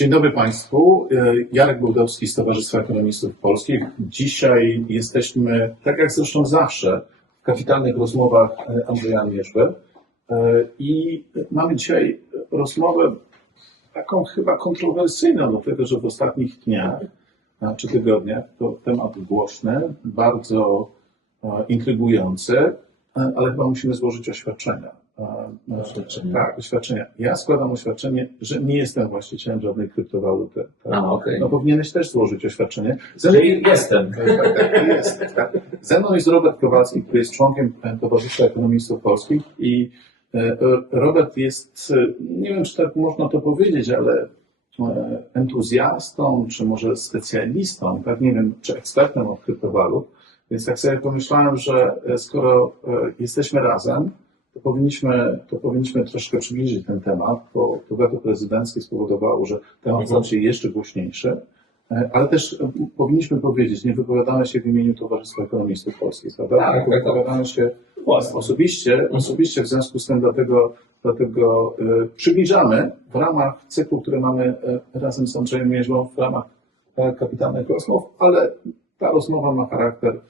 Dzień dobry Państwu. Jarek Bołdowski z Towarzystwa Ekonomistów Polskich. Dzisiaj jesteśmy, tak jak zresztą zawsze, w kapitalnych rozmowach Andrzeja Mierzwy. I mamy dzisiaj rozmowę taką chyba kontrowersyjną, dlatego że w ostatnich dniach czy tygodniach to temat głośny, bardzo intrygujący, ale chyba musimy złożyć oświadczenia. Tak, oświadczenia. Ja składam oświadczenie, że nie jestem właścicielem żadnej kryptowaluty. Tak? Okay. No powinieneś też złożyć oświadczenie. Jestem. Tak. Ze mną jest Robert Kowalski, który jest członkiem Towarzystwa Ekonomistów Polskich i Robert jest, nie wiem czy tak można to powiedzieć, ale entuzjastą, czy może specjalistą, tak nie wiem, czy ekspertem od kryptowalut. Więc tak sobie pomyślałem, że skoro jesteśmy razem, to powinniśmy troszkę przybliżyć ten temat, bo to weto prezydenckie spowodowało, że temat stał się jeszcze głośniejszy, ale też powinniśmy powiedzieć, nie wypowiadamy się w imieniu Towarzystwa Ekonomistów Polskich, prawda? Tak. Wypowiadamy się osobiście, w związku z tym dlatego przybliżamy w ramach cyklu, który mamy razem z Andrzejem Mierzwą, w ramach kapitalnych rozmów, ale ta rozmowa ma charakter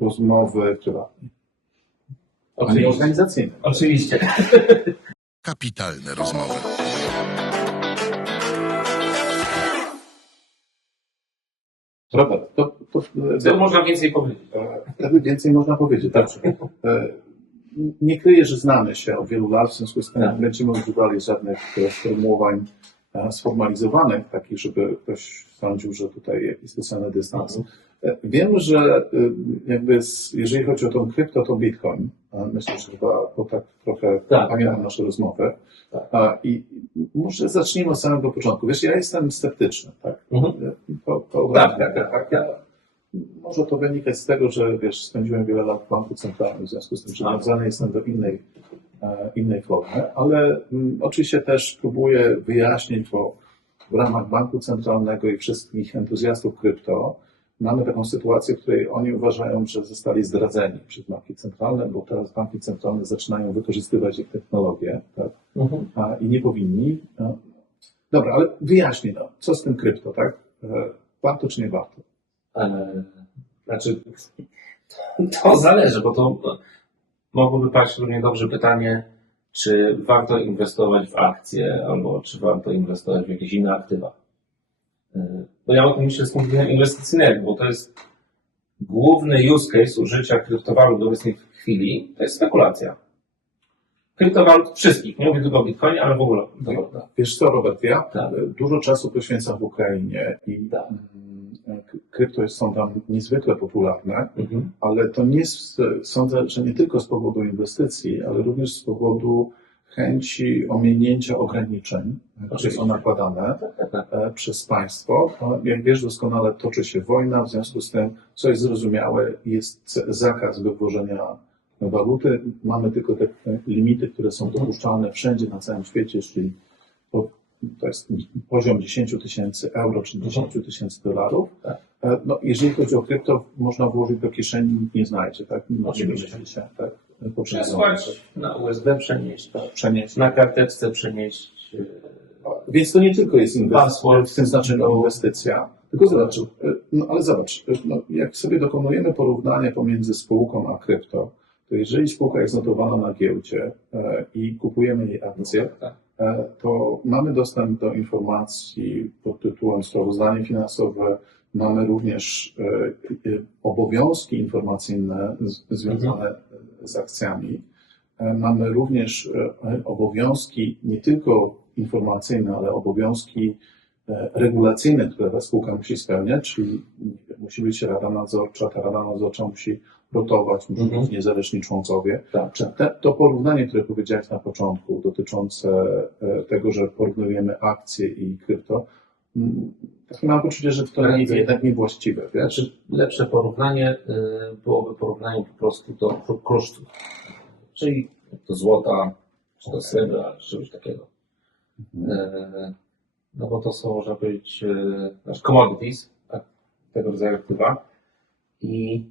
rozmowy prywatnej. A nie organizacyjne. Oczywiście. Kapitalne rozmowy. Robert, Co można więcej powiedzieć? Wtedy więcej można powiedzieć. Tak. Nie kryję, że znamy się od wielu lat, w związku z tym nie będziemy używali żadnych sformułowań sformalizowanych, takich, żeby ktoś sądził, że tutaj jakiś specjalny dystans. Wiem, że jeżeli chodzi o tą krypto, to Bitcoin. Myślę, że chyba, bo tak trochę pamiętam nasze rozmowy. I może zacznijmy od samego początku. Wiesz, ja jestem sceptyczny, tak? Może to wynikać z tego, że spędziłem wiele lat w banku centralnym, w związku z tym przywiązany jestem do innej formy, ale oczywiście też próbuję wyjaśnić, bo w ramach banku centralnego i wszystkich entuzjastów krypto mamy taką sytuację, w której oni uważają, że zostali zdradzeni przez banki centralne, bo teraz banki centralne zaczynają wykorzystywać ich technologię, tak? I nie powinni. Dobra, ale wyjaśnij, co z tym krypto, tak? Warto czy nie warto? Znaczy, to zależy, bo to mogłoby paść równie dobrze pytanie, czy warto inwestować w akcje, albo czy warto inwestować w jakieś inne aktywa. Bo ja o tym myślę z punktu widzenia inwestycyjnego, bo to jest główny use case użycia kryptowalut w obecnej chwili, to jest spekulacja. Kryptowalut wszystkich, nie mówię tylko o Bitcoinie, ale w ogóle. Wiesz co, Robert, ja dużo czasu poświęcam w Ukrainie i krypto są tam niezwykle popularne, ale to nie jest, sądzę, że nie tylko z powodu inwestycji, ale również z powodu chęci ominięcia ograniczeń, które są nakładane przez państwo. Jak wiesz doskonale, toczy się wojna, w związku z tym, co jest zrozumiałe, jest zakaz wywożenia waluty. Mamy tylko te limity, które są dopuszczalne wszędzie na całym świecie, czyli to jest poziom 10 000 euro czy 10 000 $. No, jeżeli chodzi o krypto, można włożyć do kieszeni, nikt nie znajdzie, tak? Oczywiście. Przesłać na USB, przenieść, na karteczce przenieść. Więc to nie tylko jest inwestycja, w tym znaczeniu inwestycja, tylko zobacz, jak sobie dokonujemy porównania pomiędzy spółką a krypto, to jeżeli spółka jest notowana na giełdzie i kupujemy jej akcje, to mamy dostęp do informacji pod tytułem sprawozdanie finansowe, mamy również obowiązki informacyjne związane z akcjami, mamy również obowiązki nie tylko informacyjne, ale obowiązki regulacyjne, które ta spółka musi spełniać, czyli musi być rada nadzorcza, ta rada nadzorcza musi rotować, muszą być niezależni członkowie. To porównanie, które powiedziałeś na początku, dotyczące tego, że porównujemy akcje i krypto, takie mam poczucie, że to jest jednak niewłaściwe. Znaczy, lepsze porównanie byłoby porównanie po prostu do kosztów, czyli do złota, czy do srebra, czy czegoś takiego. No bo to są, można powiedzieć, commodities, tego rodzaju aktywa. I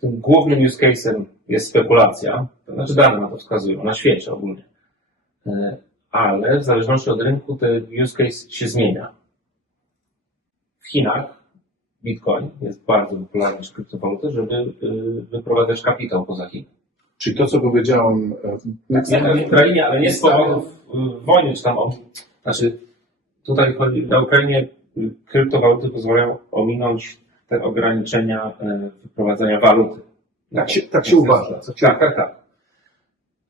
tym głównym use case'em jest spekulacja, to znaczy dane na to wskazują, na świecie ogólnie. ale w zależności od rynku ten use case się zmienia. W Chinach Bitcoin jest bardzo popularny niż kryptowaluty, żeby wyprowadzać kapitał poza Chiny. Czyli to, co powiedziałem, Tak samo w Ukrainie, ale nie z powodów wojny, czy tam znaczy tutaj chodzi, na Ukrainie kryptowaluty pozwalają ominąć te ograniczenia wyprowadzania waluty. tak się uważa. Tak.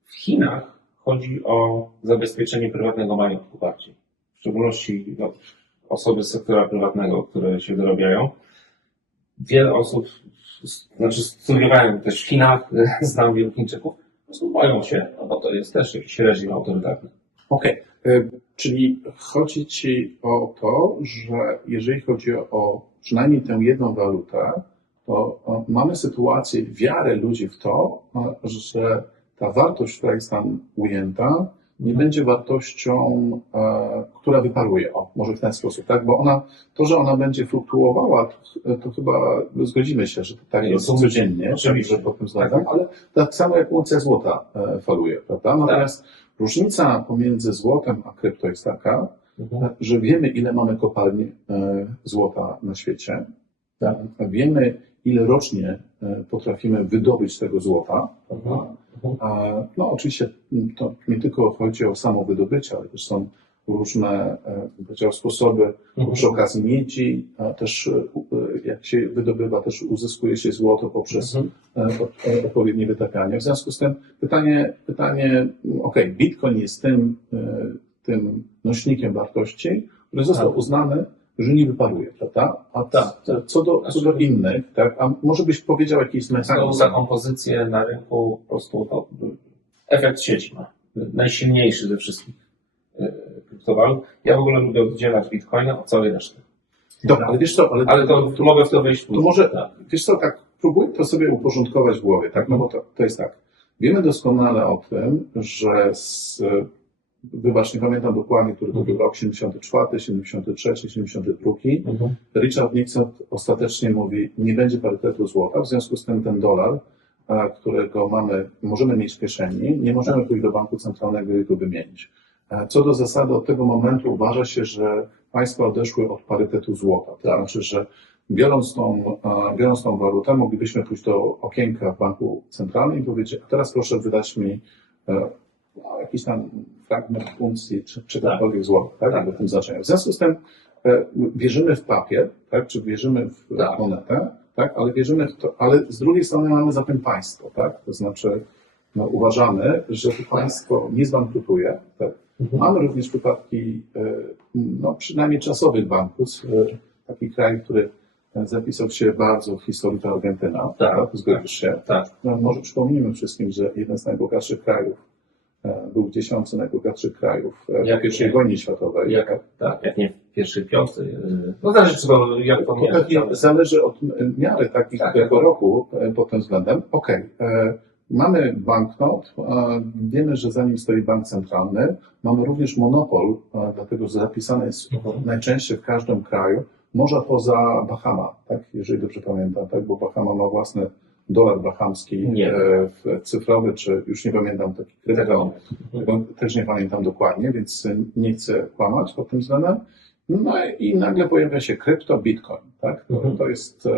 W Chinach chodzi o zabezpieczenie prywatnego majątku bardziej. W szczególności osoby z sektora prywatnego, które się wyrobiają. Wiele osób, znaczy studiowałem też w Chinach, znam wielu Chińczyków, po prostu boją się, no bo to jest też jakiś reżim autorytarny. Okej. Czyli chodzi Ci o to, że jeżeli chodzi o przynajmniej tę jedną walutę, to mamy sytuację, wiarę ludzi w to, że ta wartość, która jest tam ujęta, nie będzie wartością, która wyparuje. O, może w ten sposób, tak? Bo to, że ona będzie fluktuowała, to chyba zgodzimy się, że to tak jest codziennie, oczywiście, pod tym względem, ale tak samo jak uncja złota faluje, prawda? Natomiast różnica pomiędzy złotem a krypto jest taka, że wiemy, ile mamy kopalni złota na świecie. Tak? Wiemy, ile rocznie potrafimy wydobyć tego złota. No oczywiście to nie tylko chodzi o samo wydobycie, ale też są różne sposoby przy okazji miedzi, też jak się wydobywa, też uzyskuje się złoto poprzez odpowiednie wytapianie. W związku z tym pytanie, Bitcoin jest tym nośnikiem wartości, który został uznany, że nie wyparuje, prawda? A co do innych, tak? A może byś powiedział jakiś mechanizm? Taką pozycję na rynku po prostu efekt sieci ma. Najsilniejszy ze wszystkich kryptowalut. Ja w ogóle lubię oddzielać Bitcoina od całej reszty. Dobra, ale wiesz co, ale to mogę w to wejść później. To może, wiesz co, tak, próbuj to sobie uporządkować w głowie, tak? No bo to jest tak. Wiemy doskonale o tym, że wybacz, nie pamiętam dokładnie, który to był rok, 74, 73, 72. Richard Nixon ostatecznie mówi, nie będzie parytetu złota, w związku z tym ten dolar, którego możemy mieć w kieszeni, nie możemy pójść do banku centralnego i go wymienić. Co do zasady, od tego momentu uważa się, że państwa odeszły od parytetu złota. To znaczy, że biorąc tą walutę, moglibyśmy pójść do okienka w banku centralnym i powiedzieć, a teraz proszę wydać mi jakiś tam fragment uncji czy czegokolwiek złota, tak? W tym znaczeniu. W związku z tym wierzymy w papier, tak? Czy wierzymy w monetę, tak? Ale wierzymy w to, ale z drugiej strony mamy za tym państwo, tak? To znaczy uważamy, że to państwo nie zbankrutuje. Tak? Mamy również przypadki przynajmniej czasowych banków, taki kraj, który zapisał się bardzo w historii, to Argentyna. Tak? Zgodzisz się? Tak. No, może przypomnijmy wszystkim, że jeden z najbogatszych krajów był w 10 najbogatszych krajów w I wojnie światowej. Jak nie w pierwszej piątej. No zależy, jak to zależy od miary tego roku pod tym względem. Mamy banknot, wiemy, że za nim stoi bank centralny. Mamy również monopol, dlatego że zapisane jest najczęściej w każdym kraju, może poza Bahama, tak? Jeżeli dobrze pamiętam, tak? Bo Bahama ma własny dolar bahamski cyfrowy, czy już nie pamiętam, taki krypto, też nie pamiętam dokładnie, więc nie chcę kłamać pod tym względem. No i nagle pojawia się krypto, Bitcoin, tak? To jest,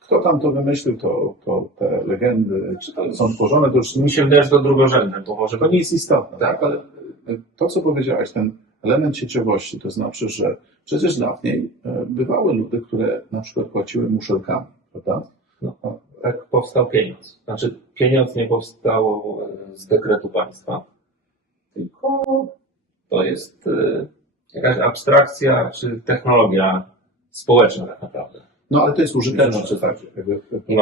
kto tam to wymyślił, to te legendy są tworzone, to już mi się wydaje, że to drugorzędne, bo może to nie jest istotne, tak? Ale to, co powiedziałeś, ten element sieciowości, to znaczy, że przecież dawniej bywały ludy, które na przykład płaciły muszelkami, prawda? Tak powstał pieniądz. Znaczy, pieniądz nie powstał z dekretu państwa, tylko to jest jakaś abstrakcja czy technologia społeczna tak naprawdę. No ale to jest użyteczność.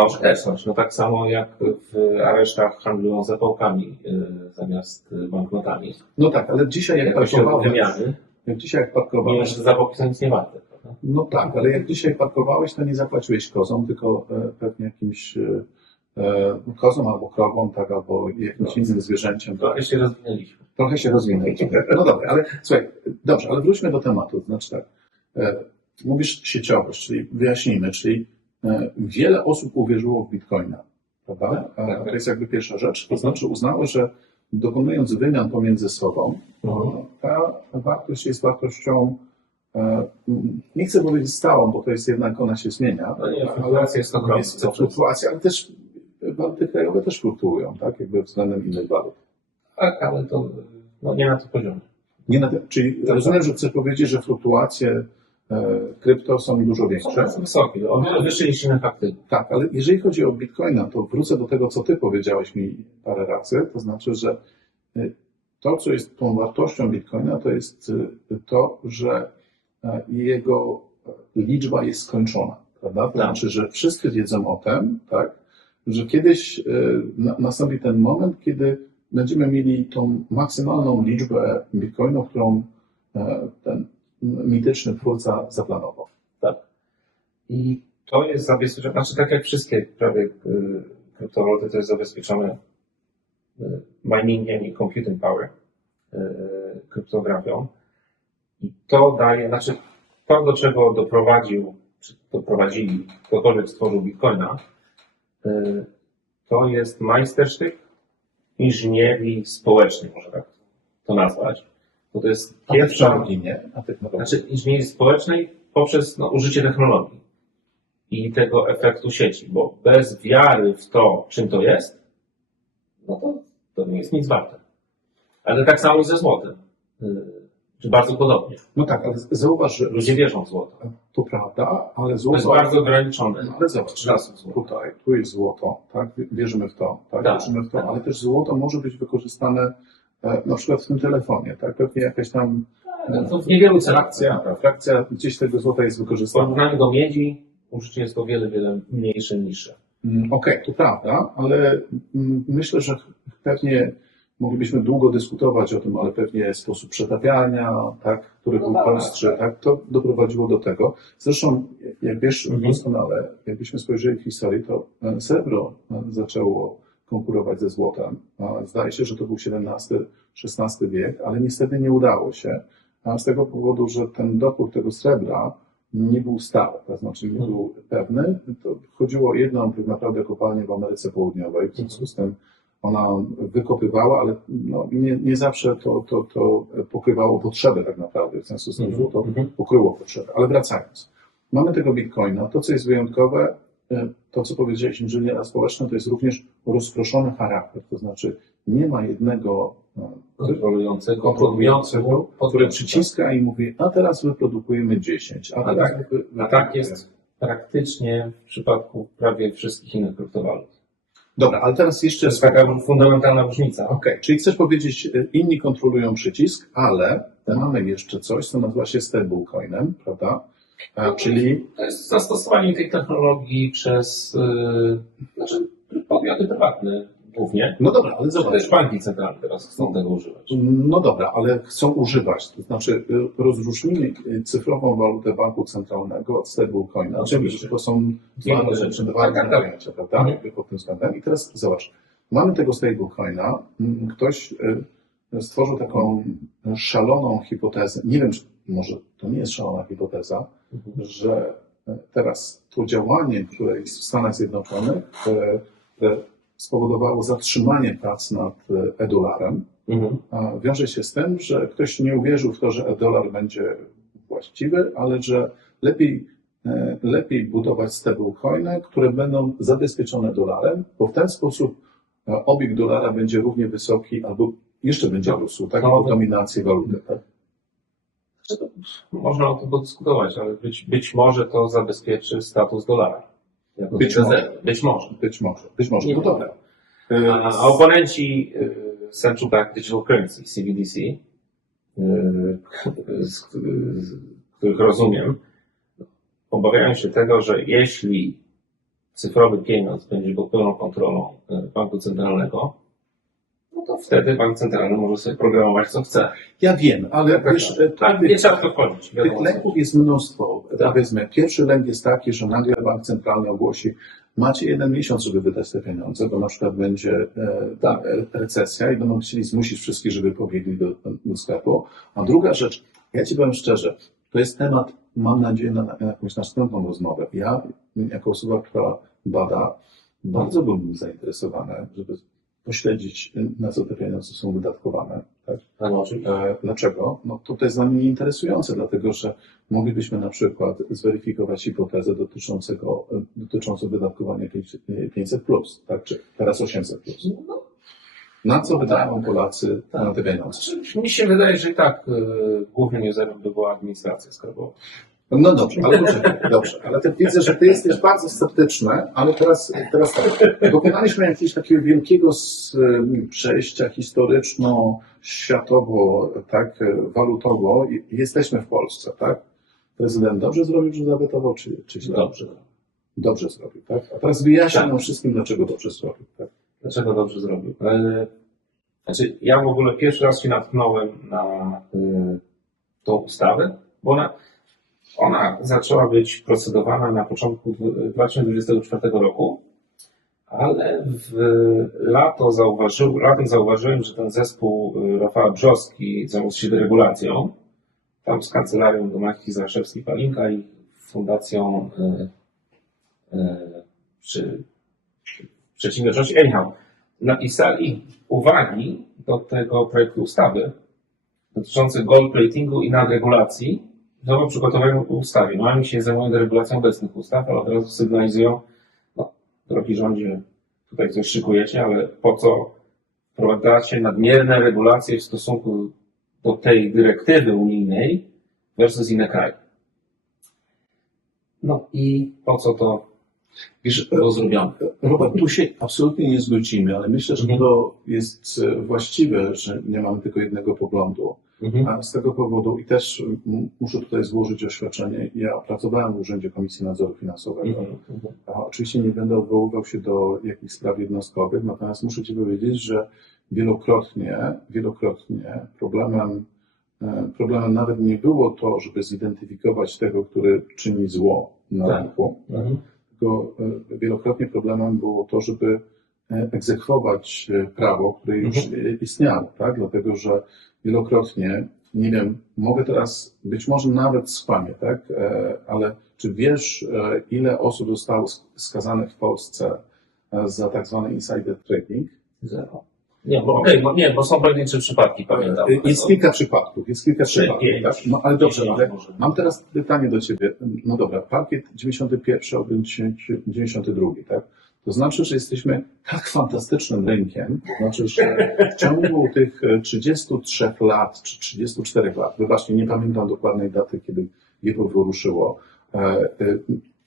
Użyteczność. No tak samo jak w aresztach handlują zapałkami zamiast banknotami. No tak, ale dzisiaj jak parkowałeś... Mimo, że zapałki są nic nie warte. No tak, ale jak dzisiaj parkowałeś, to nie zapłaciłeś kozą, tylko pewnie jakimś kozą albo krową, tak, albo jakimś innym zwierzęciem. Trochę się rozwinęliśmy. No dobra, ale słuchaj, dobrze, ale wróćmy do tematu. Znaczy tak, mówisz sieciowość, czyli wyjaśnijmy, czyli wiele osób uwierzyło w Bitcoina, prawda? To jest jakby pierwsza rzecz, to znaczy uznało, że dokonując wymian pomiędzy sobą, ta wartość jest wartością, nie chcę powiedzieć stałą, bo to jest jednak, ona się zmienia. No nie, fluktuacja jest ogromna. Jest to fluktuacja, ale też waluty krajowe też fluktuują, tak? Jakby względem innych walut. Tak, ale to nie na tym poziomie. Nie na czyli rozumiem, że chcesz powiedzieć, że fluktuacje krypto są dużo Są większe. bardzo wysokie, o wiele wyższe niż innych aktywów. Tak, ale jeżeli chodzi o Bitcoina, to wrócę do tego, co ty powiedziałeś mi parę razy, to znaczy, że to, co jest tą wartością Bitcoina, to jest to, że jego liczba jest skończona, prawda? To znaczy, że wszyscy wiedzą o tym, tak, że kiedyś nastąpi ten moment, kiedy będziemy mieli tą maksymalną liczbę Bitcoinów, którą ten mityczny twórca zaplanował. Tak. I to jest zabezpieczone, znaczy tak jak wszystkie prawie kryptowaluty, to jest zabezpieczone miningiem i computing power, kryptografią. I to daje, znaczy to, do czego doprowadzili, ktokolwiek stworzył Bitcoina, to jest majstersztyk inżynierii społecznej, można tak to nazwać. Bo to jest pierwsza, A technologia. znaczy inżynierii społecznej poprzez użycie technologii i tego efektu sieci, bo bez wiary w to, czym to jest, to nie jest nic warte. Ale tak samo ze złotem. Czy bardzo podobnie. No tak, ale zauważ, że Ludzie wierzą w złoto. to prawda, ale To jest złoto... bardzo ograniczone. Ale zobacz, Zasób złota. tu jest złoto, tak? Wierzymy w to, tak? Tak, Wierzymy w to, tak. ale też złoto może być wykorzystane na przykład w tym telefonie, tak? Pewnie jakaś tam To w niewielu celach. frakcja gdzieś tego złota jest W wykorzystana. porównaniu do miedzi użycie jest o wiele, wiele mniejsze, niższe. Okej, to prawda, ale myślę, że pewnie moglibyśmy długo dyskutować o tym, ale pewnie sposób przetapiania, tak, który był prostszy, tak, to doprowadziło do tego. Zresztą, jak wiesz doskonale, jakbyśmy spojrzeli w historię, to srebro zaczęło konkurować ze złotem. Zdaje się, że to był XVII-XVI wiek, ale niestety nie udało się. A z tego powodu, że ten dopływ tego srebra nie był stały, to znaczy nie był pewny. To chodziło o jedną tak naprawdę kopalnię w Ameryce Południowej, w związku z tym ona wykopywała, ale nie zawsze to pokrywało potrzeby tak naprawdę, w związku z tym złoto pokryło potrzeby. Ale wracając, mamy tego Bitcoina, to co jest wyjątkowe, to co powiedziałeś, inżyniera społeczna, to jest również rozproszony charakter, to znaczy nie ma jednego Kontrolującego, który przyciska i mówi, a teraz wyprodukujemy 10. A tak jest praktycznie w przypadku prawie wszystkich innych kryptowalut. Dobra, ale teraz jeszcze... To jest taka fundamentalna różnica. Okej, czyli chcesz powiedzieć, inni kontrolują przycisk, ale mamy jeszcze coś, co nazywa się stablecoinem, prawda? Czyli... To jest zastosowanie tej technologii przez podmioty prywatne głównie. No dobra, ale Czy zobacz. też banki centralne teraz chcą tego używać. No dobra, ale chcą używać. To znaczy rozróżnijmy cyfrową walutę banku centralnego od stablecoina. Oczywiście. To są dwa różne pojęcia, prawda? Pod tym względem. I teraz zobacz, mamy tego stablecoina. Ktoś stworzył taką szaloną hipotezę. Nie wiem, czy może to nie jest szalona hipoteza, że teraz to działanie, które jest w Stanach Zjednoczonych, które spowodowało zatrzymanie prac nad e-dolarem, wiąże się z tym, że ktoś nie uwierzył w to, że e-dolar będzie właściwy, ale że lepiej budować stablecoiny, które będą zabezpieczone dolarem, bo w ten sposób obieg dolara będzie równie wysoki albo jeszcze będzie rósł, tak? Po dominacji waluty. Tak? Można o tym podyskutować, ale być może to zabezpieczy status dolara. Być może. Być może. No dobra. A oponenci Central Bank Digital Currency, CBDC, z których rozumiem, obawiają się tego, że jeśli cyfrowy pieniądz będzie pod pełną kontrolą banku centralnego, no to wtedy bank centralny może sobie programować co chce. Ja wiem, ale wiesz, Nie trzeba w to wchodzić. tych lęków jest mnóstwo. Powiedzmy, pierwszy lęk jest taki, że nagle bank centralny ogłosi, macie 1 miesiąc, żeby wydać te pieniądze, bo na przykład będzie recesja i będą chcieli zmusić wszystkich, żeby pobiegli do sklepu. A druga rzecz, ja ci powiem szczerze, to jest temat, mam nadzieję, na jakąś następną rozmowę. Ja, jako osoba, która bada, bardzo byłbym zainteresowany, żeby pośledzić, na co te pieniądze są wydatkowane. Tak? No, oczywiście. Dlaczego? No to jest dla mnie interesujące, dlatego że moglibyśmy na przykład zweryfikować hipotezę dotyczącą wydatkowania 500+, tak? Czy teraz 800+. Na co wydają Polacy na te pieniądze? Mi się wydaje, że i tak głównym userem by była administracja skarbowa. No dobrze, ale poczekaj, dobrze. Ale widzę, że ty jesteś bardzo sceptyczny, ale teraz tak. Dokonaliśmy jakiegoś takiego wielkiego przejścia historyczno-światowo, tak, walutowo i jesteśmy w Polsce, tak? Prezydent dobrze zrobił, że zawetował, czy źle? Dobrze. Dobrze zrobił, tak? A teraz wyjaśnię Tak. nam wszystkim, dlaczego dobrze zrobił, tak? Dlaczego dobrze zrobił? Znaczy, ja w ogóle pierwszy raz się natknąłem na tą ustawę, bo ona zaczęła być procedowana na początku 2024 roku, ale latem zauważyłem, że ten zespół Rafała Brzoski zajmujący się deregulacją, tam z kancelarią Domański, Zaszewski-Palinka i fundacją przedsiębiorczości, napisali uwagi do tego projektu ustawy dotyczące gold platingu i nadregulacji do przygotowania ustawy. No oni się zajmują deregulacją obecnych ustaw, ale od razu sygnalizują, no, drogi rządzie, tutaj coś szykujecie, ale po co wprowadzacie nadmierne regulacje w stosunku do tej dyrektywy unijnej versus inne kraje? No i po co to było zrobione? Robert, tu się absolutnie nie zgodzimy, ale myślę, że to jest właściwe, że nie mamy tylko jednego poglądu. A z tego powodu, i też muszę tutaj złożyć oświadczenie, ja pracowałem w Urzędzie Komisji Nadzoru Finansowego. A oczywiście nie będę odwoływał się do jakichś spraw jednostkowych, natomiast muszę Ci powiedzieć, że wielokrotnie problemem nawet nie było to, żeby zidentyfikować tego, który czyni zło na rynku, tylko wielokrotnie problemem było to, żeby egzekwować prawo, które już istniało, tak? Dlatego, że wielokrotnie, nie wiem, mogę teraz być może nawet skłamię, tak? Ale czy wiesz, ile osób zostało skazanych w Polsce za tak zwany insider trading? Zero. Bo są pojedyncze przypadki, pamiętam. Jest kilka przypadków, tak? No ale dobrze, ale może. mam teraz pytanie do Ciebie. No dobra, pakiet 91 albo 92, tak? To znaczy, że jesteśmy tak fantastycznym rynkiem, to znaczy, że w ciągu tych 33 lat, czy 34 lat, wybaczcie, nie pamiętam dokładnej daty, kiedy GPW ruszyło,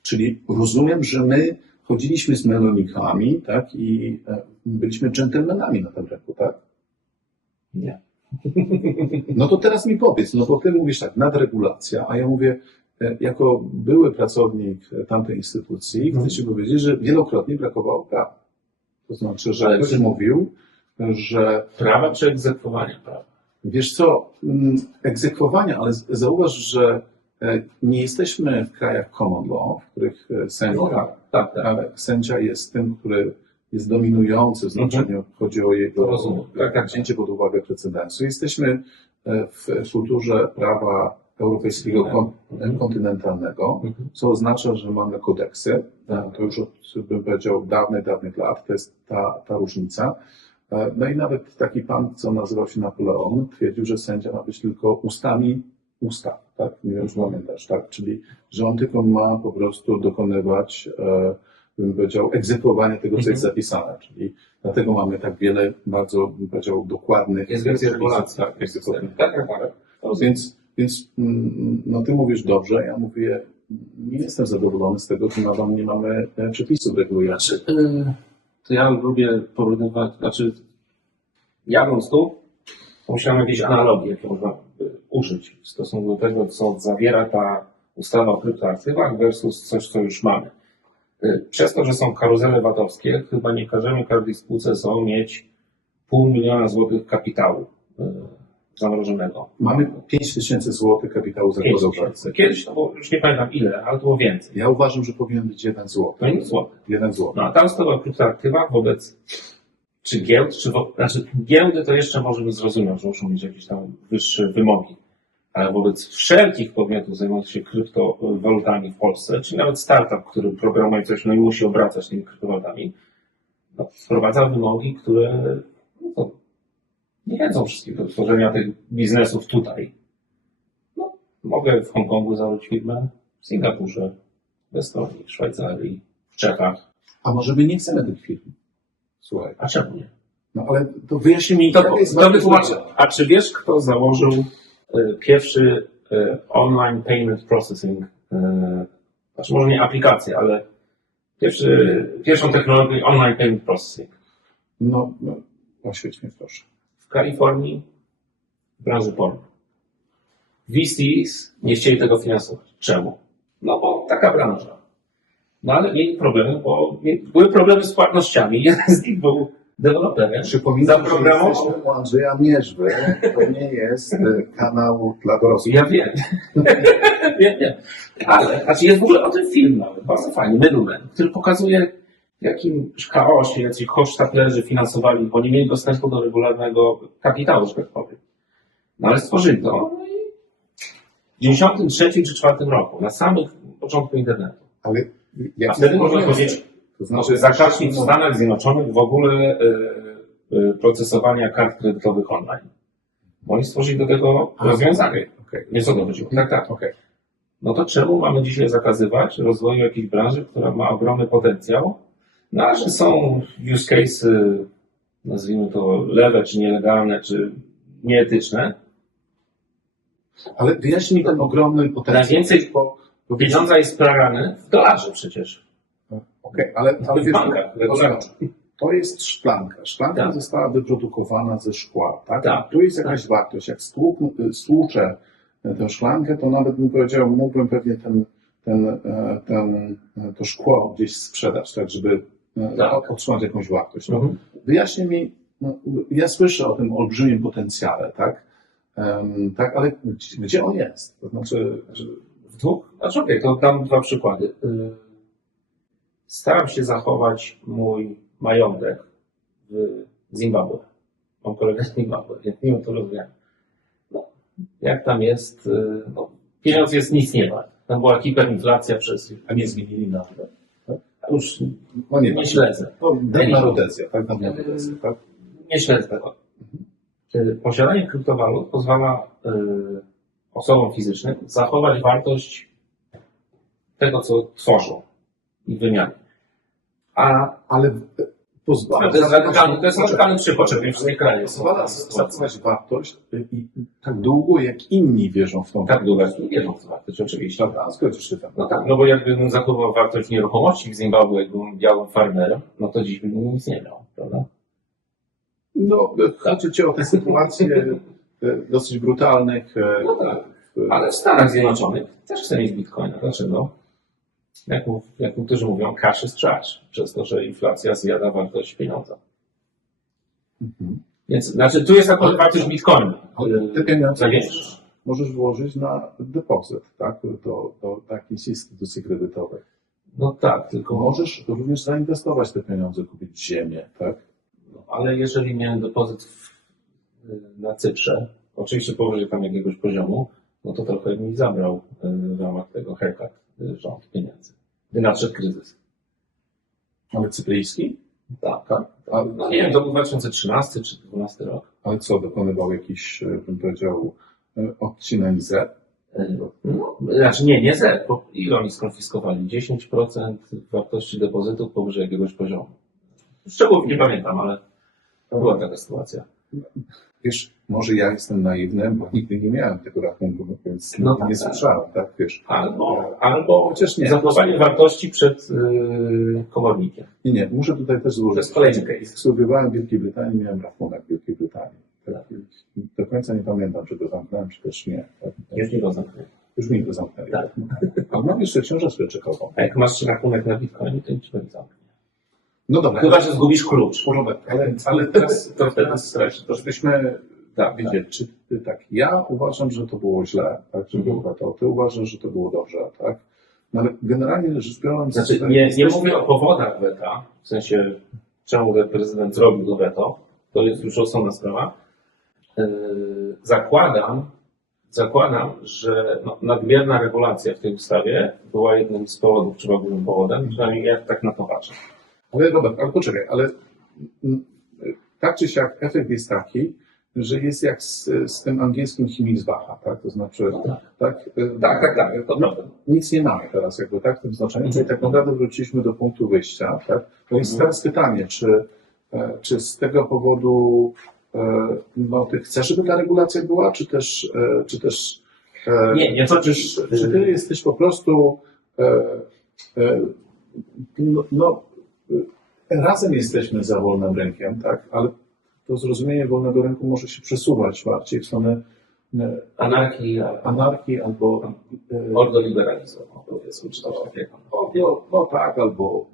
czyli rozumiem, że my chodziliśmy z melonikami, tak, i byliśmy dżentelmenami na tym rynku, tak? Nie. No to teraz mi powiedz, no bo ty mówisz tak, nadregulacja, a ja mówię, jako były pracownik tamtej instytucji, chcę ci powiedzieć, że wielokrotnie brakowało prawa. To znaczy, że ktoś mówił, że... Prawa czy egzekwowania prawa? Wiesz co, egzekwowania, ale zauważ, że nie jesteśmy w krajach common law, w których sędzia jest tym, który jest dominujący w znaczeniu, chodzi o jego wzięcie pod uwagę precedensu. Jesteśmy w kulturze prawa europejskiego kontynentalnego, co oznacza, że mamy kodeksy. To już od, bym powiedział, dawnych lat. To jest ta różnica. No i nawet taki pan, co nazywał się Napoleon, twierdził, że sędzia ma być tylko ustami ustaw, tak? Nie wiem, czy pamiętasz, tak? Czyli, że on tylko ma po prostu dokonywać, bym powiedział, egzekwowania tego, co jest zapisane. Czyli dlatego mamy tak wiele bardzo, bym powiedział, dokładnych regulacji. Więc no ty mówisz dobrze, ja mówię, nie jestem zadowolony z tego, że nadal nie mamy przepisów regulujących. To ja lubię porównywać, jadąc tu, to musiałem jakieś analogie, jakie można użyć w stosunku do tego, co zawiera ta ustawa o kryptoaktywach versus coś, co już mamy. Przez to, że są karuzele VAT-owskie, chyba nie każemy każdej spółce ZOO mieć 500 000 złotych kapitału zamrożonego. Mamy 5000 złotych kapitału zakładowego. Kiedyś, no bo już nie pamiętam ile, ale to było więcej. Ja uważam, że powinien być 1 złoty. To nie złoty. 1 złoty. No a ta ustawa o kryptoaktywach wobec czy giełd, giełdy to jeszcze możemy zrozumieć, że muszą mieć jakieś tam wyższe wymogi. Ale wobec wszelkich podmiotów zajmujących się kryptowalutami w Polsce, czy nawet startup, który programuje coś, no i musi obracać tymi kryptowalutami, wprowadza wymogi, które no, nie wiedzą wszystkich do tworzenia tych biznesów tutaj. No, mogę w Hongkongu założyć firmę, w Singapurze, w Estonii, w Szwajcarii, w Czechach. A może my nie chcemy tych firm? Słuchaj, A czemu nie? no ale to wyjaśnij mi, To, jaka jest to wartość wytłumaczę. tego? A czy wiesz, kto założył pierwszy online payment processing, znaczy może nie aplikację, ale pierwszą technologię online payment processing No, oświeć mnie proszę. w Kalifornii w branży porno. VCs nie chcieli tego finansować. Czemu? No bo taka branża. No ale mieli problemy, bo były problemy z płatnościami. Jeden z nich był deweloperem. Przypominam, że Zaprogramował. jesteśmy u Andrzeja Mierzwy. To nie jest kanał dla dorosłych. Ja wiem. wiem. Ale znaczy jest w ogóle o tym film nawet, bardzo fajny, Middleman, który pokazuje, w jakim chaosie jacyś hochsztaplerzy finansowali, bo nie mieli dostępu do regularnego kapitału, że tak powiem. No ale stworzyli to no i w 93 czy 4 roku, na samym początku internetu. Ale A wtedy można powiedzieć, to znaczy zakaźnik w Stanach Zjednoczonych w ogóle procesowania kart kredytowych online. Bo oni stworzyli do tego rozwiązanie. Okej. Wiesz o co chodziło? Tak. Okej. No to czemu mamy dzisiaj zakazywać rozwoju jakiejś branży, która ma ogromny potencjał? No a że są use cases, nazwijmy to lewe, czy nielegalne, czy nieetyczne, Ale wyjaśnij mi ten ogromny potencjał. Najwięcej bo pieniądza jest spragany w dolarze przecież. Okej, ale W wiesz, bankach, regularnie. to jest szklanka. Szklanka Tak. została wyprodukowana ze szkła, tak? Tak. Tu jest jakaś wartość. Jak stłuczę tę szklankę, to nawet bym powiedział, mógłbym pewnie to szkło gdzieś sprzedać, tak, żeby Tak. otrzymać jakąś wartość. No, Mhm. wyjaśnij mi, ja słyszę o tym olbrzymim potencjale, tak? Tak, ale gdzie on jest? To znaczy, że Znaczy, okej, to dam dwa przykłady. Staram się zachować mój majątek w Zimbabwe. Mam kolegę z Zimbabwe, więc nie wiem, to rozumiem. No, jak tam jest, no, pieniądz jest nic nie wart. Tam była hiperinflacja przez... a nie zmienili nazwę. A już No nie, nie śledzę. to dawna rodezja, tak? Dawna rodezja, tak? Nie śledzę tego. Posiadanie kryptowalut pozwala osobom fizycznym zachować wartość tego, co tworzą i wymiany. Ale pozwala To jest radykalny przykład, że wszystkie kraje są pozwala zachować wartość i tak długo, jak inni wierzą w tą tak długo, jak nie wierzą w to wartość, oczywiście. Dobra, zgodzisz się tam. No tak, no bo jakbym zachował wartość nieruchomości w Zimbabwe, jakbym białym farmerem, no to dziś bym nic nie miał, prawda? No, chodzi ci o te sytuacje dosyć brutalnych. No tak. Ale w Stanach Zjednoczonych też chcę mieć bitcoina. Dlaczego? Jak niektórzy mówią, cash is trash, przez to, że inflacja zjada wartość pieniądza. Mhm. Więc, znaczy, tu jest akurat wartość bitcoina. Ale te pieniądze Największa. możesz włożyć na depozyt, tak? Do jakiejś instytucji kredytowej. No tak, tylko Możesz również zainwestować te pieniądze, kupić ziemię, tak? no, ale jeżeli miałem depozyt na Cyprze, oczywiście powyżej tam jakiegoś poziomu, no to trochę mi zabrał w ramach tego haircut rząd pieniędzy. Gdy nadszedł kryzys. Ale cypryjski? Tak. Tak? No nie wiem, to był 2013 czy 2012 rok. Ale co, dokonywał jakiś, bym powiedział, odcinań Z? No, znaczy nie Z, bo ile oni skonfiskowali? 10% wartości depozytów powyżej jakiegoś poziomu. Szczegółów nie pamiętam, ale była taka sytuacja. Wiesz, może ja jestem naiwny, bo nigdy nie miałem tego rachunku, więc No tak, nie tak. słyszałem, tak, wiesz. Albo Chociaż nie. zachowanie wartości przed komornikiem. Nie, muszę tutaj też To złożyć. jest kolejny case. Studiowałem w Wielkiej Brytanii, miałem rachunek w Wielkiej Brytanii. Tak, do końca nie pamiętam, czy go zamknąłem, czy też nie. Tak, Już nie go zamknę. już mi go zamknęli. Tak. A mam jeszcze książeczkę czekową. A jak masz rachunek na Bitcoinie, to nic go nie zamknie. No dobra, Chyba, że zgubisz klucz. porządek. Ale teraz, To wtedy straci. to żebyśmy wiedzieli, czy tak, ja uważam, że to było źle, tak, że było weto. Ty uważasz, że to było dobrze, tak? No ale generalnie rzecz biorąc... Znaczy, nie mówię o powodach weta, w sensie czemu ten prezydent zrobił to weto, to jest już osobna sprawa. Zakładam, że nadmierna regulacja w tej ustawie była jednym z powodów, czy głównym powodem, przynajmniej ja tak na to patrzę. Ale Robert, ale poczekaj, ale tak czy siak efekt jest taki, że jest jak z tym angielskim Himmelsbacha, tak? To znaczy, tak? To prawda. Nic nie mamy teraz jakby, tak? W tym znaczeniu, czyli tak naprawdę wróciliśmy do punktu wyjścia, tak? To jest teraz pytanie, czy z tego powodu no, ty chcesz, żeby ta regulacja była, czy też Nie chodzi. czy ty jesteś po prostu razem jesteśmy za wolnym rynkiem, tak? Ale to zrozumienie wolnego rynku może się przesuwać bardziej w stronę anarchii albo Ordoliberalizmu, powiedzmy, czy coś takiego. no tak, albo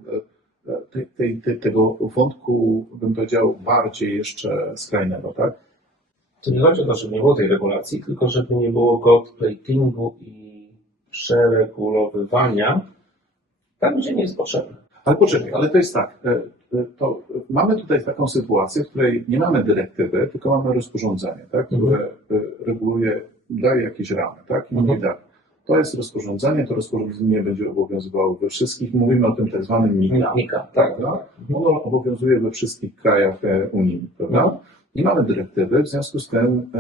tego wątku, bym powiedział, bardziej jeszcze skrajnego, tak? To nie chodzi o to, żeby nie było tej regulacji, tylko żeby nie było gold platingu i przeregulowywania tam, gdzie nie jest potrzebne. Ale poczekaj, ale to jest tak, to mamy tutaj taką sytuację, w której nie mamy dyrektywy, tylko mamy rozporządzenie, tak, które reguluje, daje jakieś ramy, tak, i mówi tak, to jest rozporządzenie, to rozporządzenie będzie obowiązywało we wszystkich, mówimy o tym tak zwanym MiCA, prawda? Ono obowiązuje we wszystkich krajach Unii, prawda? Nie mamy dyrektywy, w związku z tym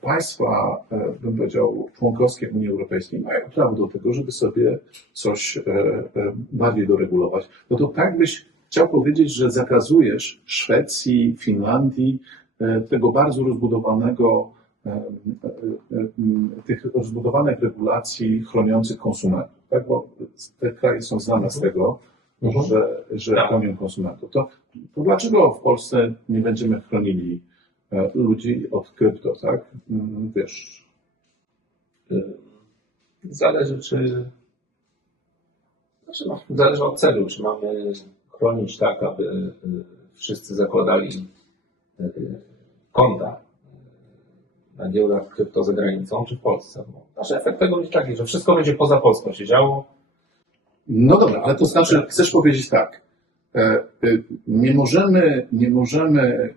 państwa, bym powiedział, członkowskie Unii Europejskiej mają prawo do tego, żeby sobie coś bardziej doregulować. No to tak byś chciał powiedzieć, że zakazujesz Szwecji, Finlandii tego bardzo rozbudowanego, tych rozbudowanych regulacji chroniących konsumentów, tak? Bo te kraje są znane z tego, że chronią konsumentów. To dlaczego w Polsce nie będziemy chronili ludzi od krypto, tak? Wiesz. Zależy, zależy od celu, czy mamy chronić tak, aby wszyscy zakładali konta na giełdach krypto za granicą, czy w Polsce. Nasz efekt tego będzie taki, że wszystko będzie poza Polską się działo. No dobra, ale to znaczy, chcesz powiedzieć tak, nie możemy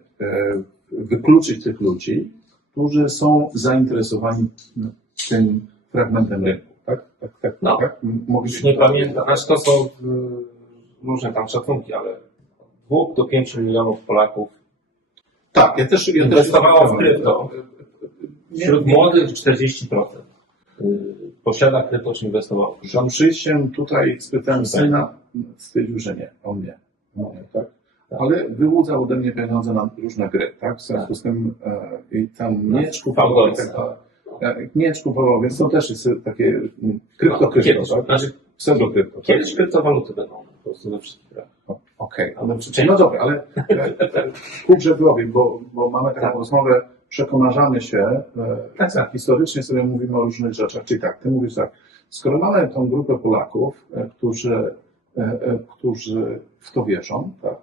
wykluczyć tych ludzi, którzy są zainteresowani tym fragmentem rynku, tak? Tak? Już nie pamiętam, znaczy to są różne tam szacunki, ale 2 do 5 milionów Polaków tak, ja też inwestowało w krypto. Wśród młodych 40% posiada krypto, czy inwestowało. Przed przyjściem tutaj spytałem syna, stwierdził, że nie, on nie, tak? Ale wyłudzał ode mnie pieniądze na różne gry, tak? W związku z tym i tam miecz kupował i tak dalej. Miecz kupował, więc to też jest takie krypto, tak? Znaczy, Pseudo-krypto. kiedyś kryptowaluty będą po prostu we wszystkich grach. Okej, no dobra, ale ku grzegłowi, bo mamy taką rozmowę, przekonarzamy się, historycznie sobie mówimy o różnych rzeczach. Czyli tak, ty mówisz tak, skoro mamy tą grupę Polaków, którzy w to wierzą, tak,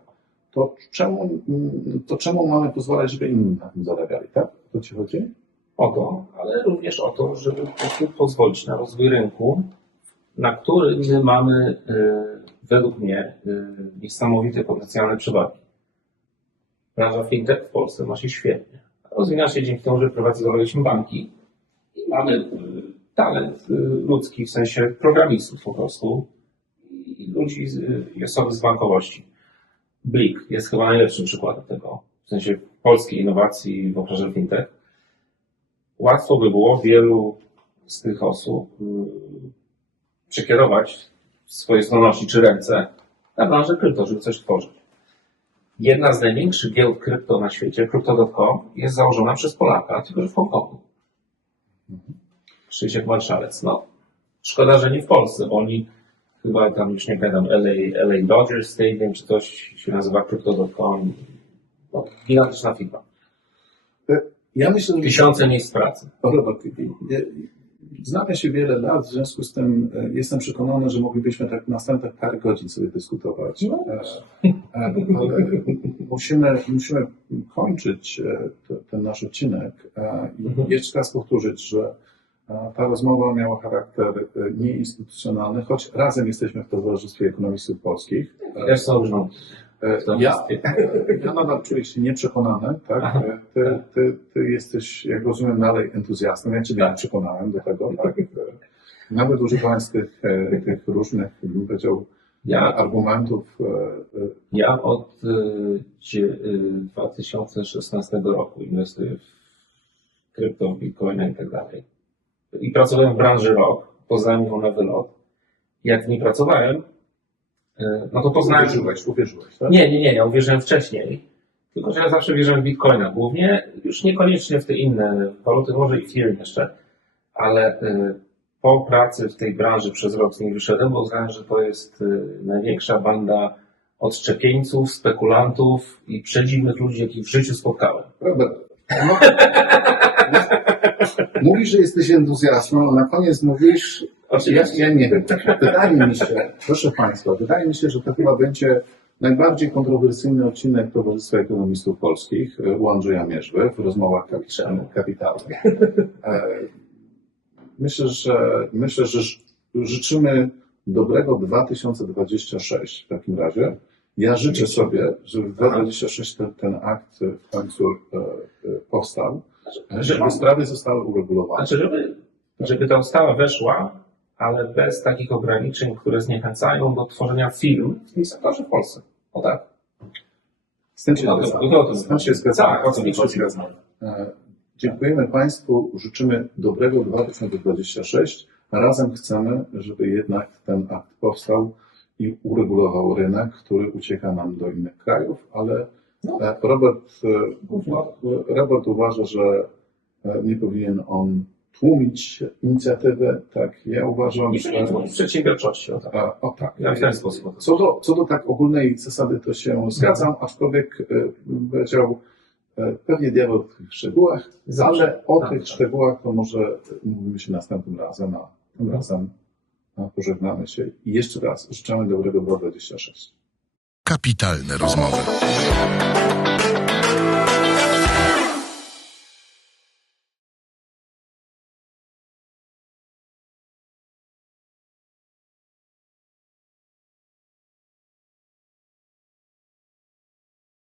to czemu mamy pozwalać, żeby inni na tym zarabiali, tak? O to ci chodzi? O to, ale również o to, żeby po prostu pozwolić na rozwój rynku, na który my mamy, według mnie, niesamowite potencjalne przewagi. Branża fintech w Polsce ma się świetnie. Rozwija się dzięki temu, że prywatyzowaliśmy banki i mamy talent ludzki, w sensie programistów po prostu i ludzi i osoby z bankowości. Blik jest chyba najlepszym przykładem tego, w sensie polskiej innowacji w obszarze fintech. Łatwo by było wielu z tych osób przekierować swoje zdolności czy ręce na branżę krypto, żeby coś tworzyć. Jedna z największych giełd krypto na świecie, Crypto.com, jest założona przez Polaka, tylko że w Hongkongu. Krzysiek Marszalec. No, szkoda, że nie w Polsce, bo oni chyba tam, już nie pamiętam, LA Dodgers Stadium, czy coś się nazywa Crypto.com. No, gigantyczna firma. Ja myślę, że Tysiące miejsc pracy. Robert, znamy się wiele lat, w związku z tym jestem przekonany, że moglibyśmy tak następne parę godzin sobie dyskutować. Ale musimy kończyć ten nasz odcinek i jeszcze raz powtórzyć, że ta rozmowa miała charakter nieinstytucjonalny, choć razem jesteśmy w Towarzystwie Ekonomistów Polskich. Też są różne. Ja nadal czuję się nieprzekonany, tak? Ty jesteś, jak rozumiem, dalej entuzjastą. Ja ciebie nie przekonałem do tego, tak? Nawet używając tych różnych, bym powiedział, argumentów. Ja od 2016 roku inwestuję w krypto, w bitcoina i tak dalej. I pracowałem w branży rok, poznałem ją na wylot. Jak nie pracowałem, no to poznałem... Uwierzyłeś, tak? Nie, ja uwierzyłem wcześniej. Tylko, że ja zawsze wierzyłem w bitcoina głównie, już niekoniecznie w te inne waluty, może i Ethereum jeszcze, ale po pracy w tej branży przez rok z niej wyszedłem, bo uznałem, że to jest największa banda odszczepieńców, spekulantów i przedziwnych ludzi, jakich w życiu spotkałem. Prawda. No, mówisz, że jesteś entuzjastą, a na koniec mówisz, ja nie wiem. Wydaje mi się, proszę Państwa, że to chyba będzie najbardziej kontrowersyjny odcinek Towarzystwa Ekonomistów Polskich u Andrzeja Mierzwy w rozmowach kapitalnych. Myślę, że życzymy dobrego 2026 w takim razie. Ja życzę sobie, żeby w 2026 ten akt w końcu powstał, żeby sprawy zostały uregulowane. Znaczy, żeby ta ustawa weszła, ale bez takich ograniczeń, które zniechęcają do tworzenia firm w tym sektorze w Polsce. O tak. Z tym się zgadzamy. Tak, o co mi chodzi. Dziękujemy Państwu, życzymy dobrego 2026. Razem chcemy, żeby jednak ten akt powstał i uregulował rynek, który ucieka nam do innych krajów, ale Robert uważa, że nie powinien on tłumić inicjatywę. Tak, ja uważam, że... Przedsiębiorczości, o tak. Tak. Ja w ten sposób. Co do tak ogólnej zasady, to się zgadzam, aczkolwiek powiedział, pewnie diabeł w tych szczegółach, ale o tych szczegółach to może mówimy się następnym razem, a tym razem pożegnamy się i jeszcze raz życzymy dobrego 2026. Kapitalne rozmowy.